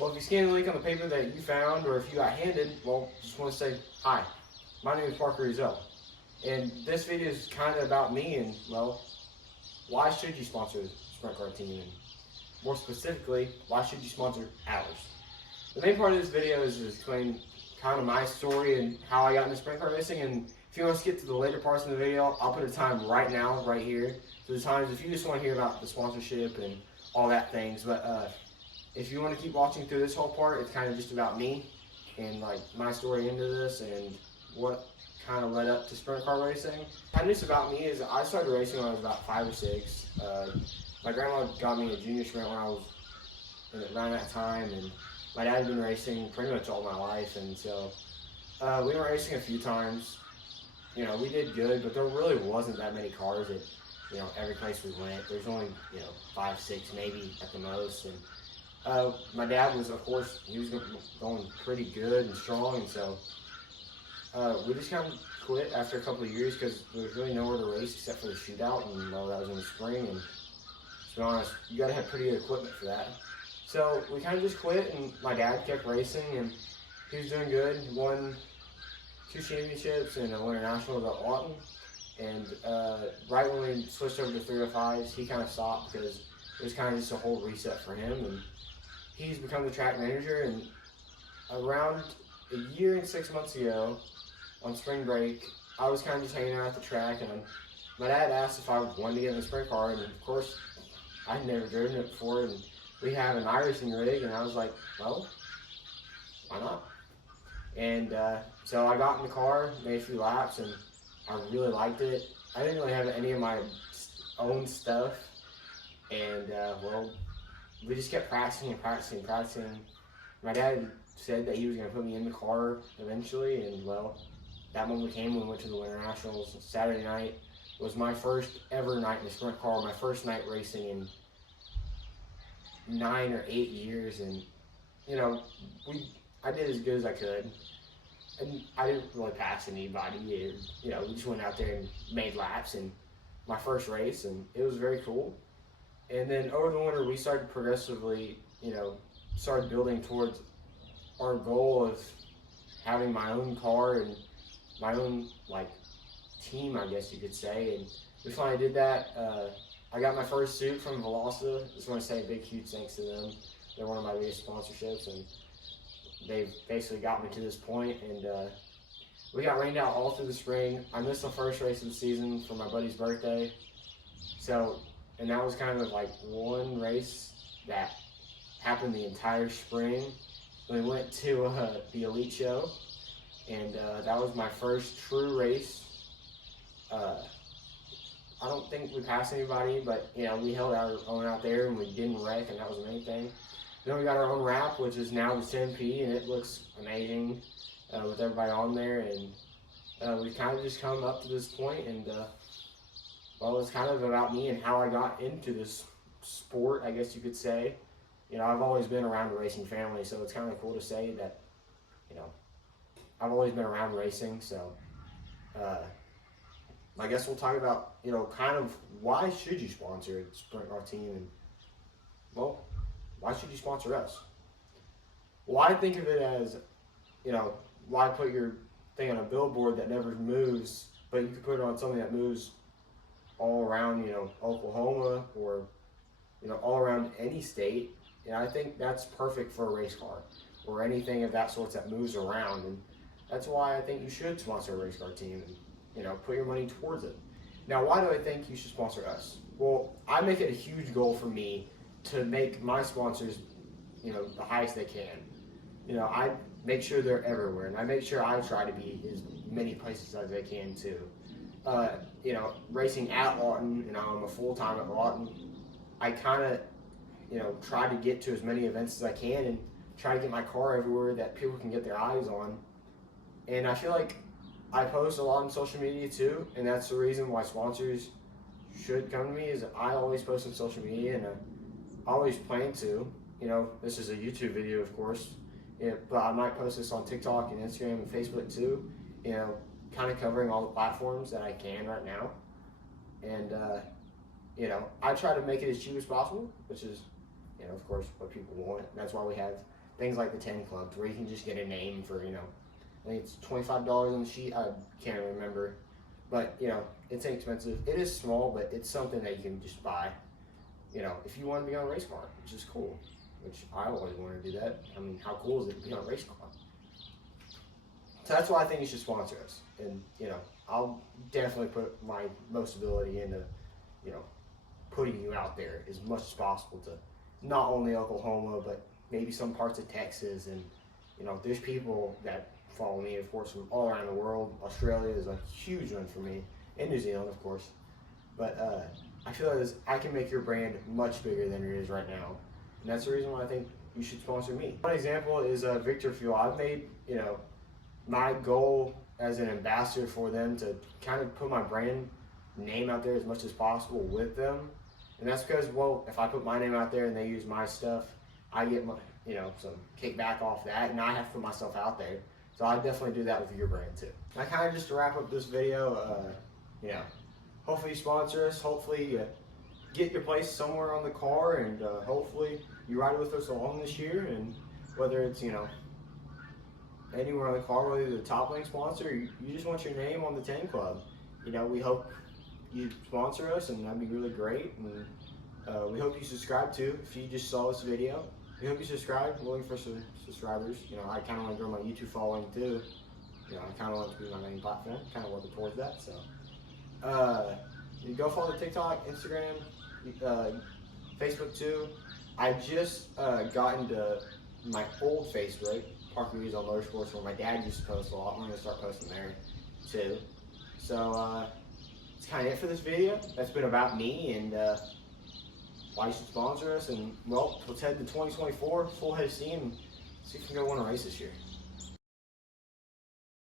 Well, if you scan the link on the paper that you found, or if you got handed, well, just want to say, hi, my name is Parker Rizzo. And this video is kind of about me and, well, why should you sponsor the sprint car team? And more specifically, why should you sponsor ours? The main part of this video is to explain kind of my story and how I got into sprint car racing. And if you want to skip to the later parts of the video, I'll put a time right now, right here. So the times, if you just want to hear about the sponsorship and all that things. But if you want to keep watching through this whole part, it's kind of just about me and like my story into this and what kind of led up to sprint car racing. Kind of just about me is I started racing when I was about 5 or 6. My grandma got me a junior sprint when I was around that time, and my dad had been racing pretty much all my life, and so we went racing a few times. You know, we did good, but there really wasn't that many cars at, you know, every place we went. There's only, you know, 5, 6 maybe at the most. And my dad was, of course, he was going pretty good and strong, and so we just kind of quit after a couple of years because there was really nowhere to race except for the shootout, and well, that was in the spring. And to be honest, you got to have pretty good equipment for that. So we kind of just quit, and my dad kept racing, and he was doing good. He won 2 championships and a winter national at Lawton. And right when we switched over to 305s, he kind of stopped because it was kind of just a whole reset for him. And he's become the track manager. And around a year and 6 months ago, on spring break, I was kind of just hanging out at the track, and my dad asked if I wanted to get in a sprint car, and of course, I'd never driven it before, and we have an iRacing rig, and I was like, well, why not? And so I got in the car, made a few laps, and I really liked it. I didn't really have any of my own stuff, and well, we just kept practicing and practicing and practicing. My dad said that he was going to put me in the car eventually, and well, that moment came when we went to the Winter Nationals. Saturday night was my first ever night in a sprint car, my first night racing in 9 or 8 years, and you know, I did as good as I could, and I didn't really pass anybody. You know, we just went out there and made laps in my first race, and it was very cool. And then over the winter, we started progressively, you know, started building towards our goal of having my own car and my own like team, I guess you could say. And we finally did that. I got my first suit from Velocita. Just want to say a big huge thanks to them. They're one of my biggest sponsorships, and they've basically got me to this point. And we got rained out all through the spring. I missed the first race of the season for my buddy's birthday. So, and that was kind of like one race that happened the entire spring. We went to the Elite Show, and that was my first true race. I don't think we passed anybody, but you know, we held our own out there, and we didn't wreck, and that was the main thing. Then we got our own wrap, which is now the 10P, and it looks amazing with everybody on there. And we kind of just come up to this point, and well, it's kind of about me and how I got into this sport, I guess you could say. You know, I've always been around a racing family, so it's kind of cool to say that, you know, I've always been around racing. So I guess we'll talk about, you know, kind of why should you sponsor a sprint car team, and well, why should you sponsor us? Well, I think of it as, you know, why put your thing on a billboard that never moves, but you could put it on something that moves all around, you know, Oklahoma, or, you know, all around any state. And I think that's perfect for a race car or anything of that sort that moves around. And that's why I think you should sponsor a race car team and, you know, put your money towards it. Now, why do I think you should sponsor us? Well, I make it a huge goal for me to make my sponsors, you know, the highest they can. You know, I make sure they're everywhere, and I make sure I try to be as many places as I can too. You know, racing at Lawton, you know, I'm a full-time at Lawton. I kind of, you know, try to get to as many events as I can and try to get my car everywhere that people can get their eyes on. And I feel like I post a lot on social media too, and that's the reason why sponsors should come to me, is I always post on social media, and I always plan to. You know, this is a YouTube video, of course, but I might post this on TikTok and Instagram and Facebook too, you know, kind of covering all the platforms that I can right now. And, you know, I try to make it as cheap as possible, which is, you know, of course, what people want. That's why we have things like the 10 clubs where you can just get a name for, you know, I think it's $25 on the sheet. I can't remember, but you know, it's inexpensive. It is small, but it's something that you can just buy. You know, if you want to be on a race car, which is cool, which I always wanted to do that. I mean, how cool is it to be on a race car? So that's why I think you should sponsor us. And you know, I'll definitely put my most ability into, you know, putting you out there as much as possible to not only Oklahoma, but maybe some parts of Texas. And you know, there's people that follow me, of course, from all around the world. Australia is a huge one for me, and New Zealand, of course. But I feel as I can make your brand much bigger than it is right now, and that's the reason why I think you should sponsor me. One example is Victor Fuel. I've made, you know, my goal as an ambassador for them to kind of put my brand name out there as much as possible with them, and that's because, well, if I put my name out there and they use my stuff, I get my, you know, some kickback off that, and I have to put myself out there. So I definitely do that with your brand too. Now, kind of just to wrap up this video, you know, hopefully you sponsor us. Hopefully you get your place somewhere on the car, and hopefully you ride with us along this year. And whether it's, you know, anywhere on the car, whether you're the top link sponsor, or you just want your name on the 10 Club, you know, we hope you sponsor us, and that'd be really great. And we hope you subscribe too. If you just saw this video, we hope you subscribe. We're looking for some subscribers. You know, I kind of want to grow my YouTube following too. You know, I kind of want it to be my main platform. Kind of working towards that. So, you go follow the TikTok, Instagram, Facebook too. I just got into my old Facebook, Parker Reeves on Motorsports, where my dad used to post a lot. I'm going to start posting there too. So, that's kind of it for this video. That's been about me and why you should sponsor us. And well, let's head to 2024, full head of steam, and see if we can go win a race this year.